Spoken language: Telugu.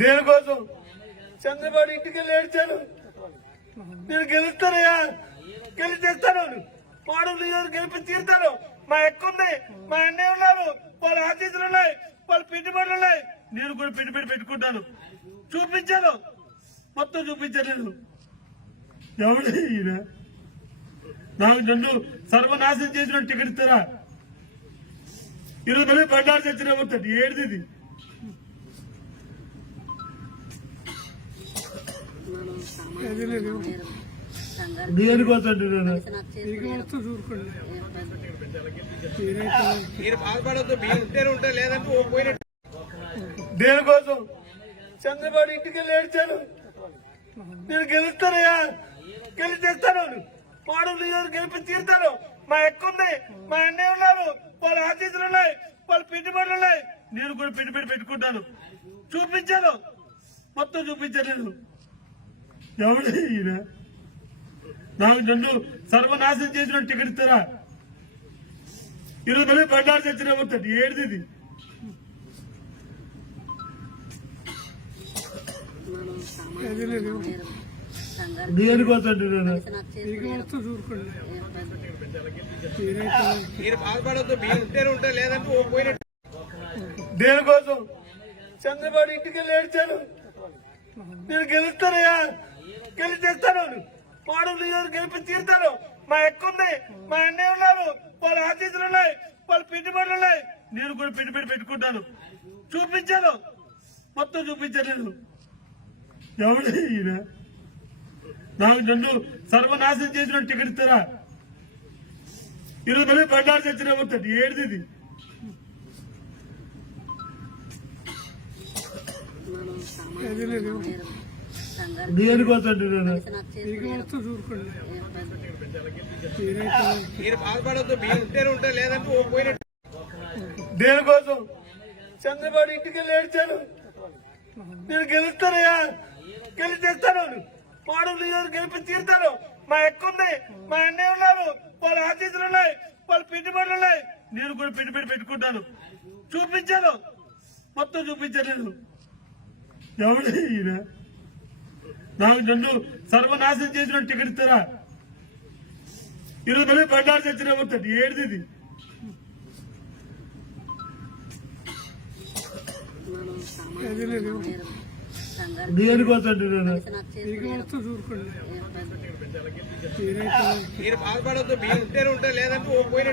దేనికోసం? చంద్రబాబు ఇంటికి వెళ్ళి ఏడ్చాను నేను గెలుస్తానయ్యా గెలిచేస్తాను. పాడు గెలిపి తీరుతాను మా ఎక్కువ ఉన్నాయి మా అన్నయ్య ఉన్నారు వాళ్ళ ఆఫీసులు ఉన్నాయి వాళ్ళ పెట్టుబడులు ఉన్నాయి. నేను కూడా పెట్టుబడి పెట్టుకుంటాను. చూపించాను. మొత్తం చూపించలేదు. ఎవడు ఈయన? నాకు నన్ను సర్వనాశనం చేసిన టికెట్ ఇస్తారా? ఇరవై మంది బండారు తెచ్చిన పోతాడు ఏడిది దేనికోసం చంద్రబాబు ఇంటికి వెళ్ళి ఏడ్చాను నేను గెలుస్తానయ్యా గెలిచేస్తాను. పాడు గెలిపి తీరుతాను. మా ఎక్క ఉంది మా అన్నయ్య ఉన్నారు వాళ్ళ ఆశీస్సులు ఉన్నాయి వాళ్ళ పెట్టుబడులు ఉన్నాయి. నేను కూడా పెట్టుబడి పెట్టుకుంటాను. చూపించాను. మొత్తం చూపించాను నేను ఎవడు ఈయన? నాకు నన్ను సర్వనాశనం చేసిన టికెట్ ఇస్తారా? ఇరవై మంది బండారు తెచ్చిన పోతాడు ఏడిది ఇది? దేనికోసం నేను. మీరు మీరు ఓ పోయినట్టు. దేనికోసం? చంద్రబాబు ఇంటికి వెళ్ళి ఏడ్చాను నేను గెలుస్తానయ్యా. గెలిచేస్తాను పాడు నియోజకవర్గం గెలిపి తీరుతాను మా ఎక్కువ ఉన్నాయి మా అన్నయ్య ఉన్నారు వాళ్ళ ఆశీస్సులు ఉన్నాయి వాళ్ళ పెట్టుబడులు ఉన్నాయి. నేను కూడా పెట్టుబడి పెట్టుకుంటాను. చూపించాను. మొత్తం చూపించలేదు. ఎవడు ఈయన? నాకు నన్ను సర్వనాశనం చేసిన టికెట్ ఇస్తారా? ఇరవై మంది బండారు తెచ్చిన పోతుంది ఏడిది ఇది? లేదు. దేనికోసం చంద్రబాబు ఇంటికి వెళ్ళి ఏడ్చాను నేను గెలుస్తానయ్యా గెలిచేస్తాను. పాడు నియోజకవర్గం గెలిపి తీరుతాను. మా ఎక్క ఉంది మా అన్నయ్య ఉన్నారు వాళ్ళ ఆశీస్సులు ఉన్నాయి వాళ్ళ పెట్టుబడులు ఉన్నాయి. నేను కూడా పెట్టుబడి పెట్టుకుంటాను. చూపించాను. మొత్తం చూపించాను నేను ఎవడు ఈయన నాకు నన్ను సర్వనాశనం చేసిన టికెట్ ఇస్తారా ఇరవై మంది బండారు తెచ్చిన పోతాడు ఏడుది ఇది. దేనికోసం నేను. మీరు బాధపడద్దు మీరు ఉంటే ఉంటారు లేదంటే పోయినట్టు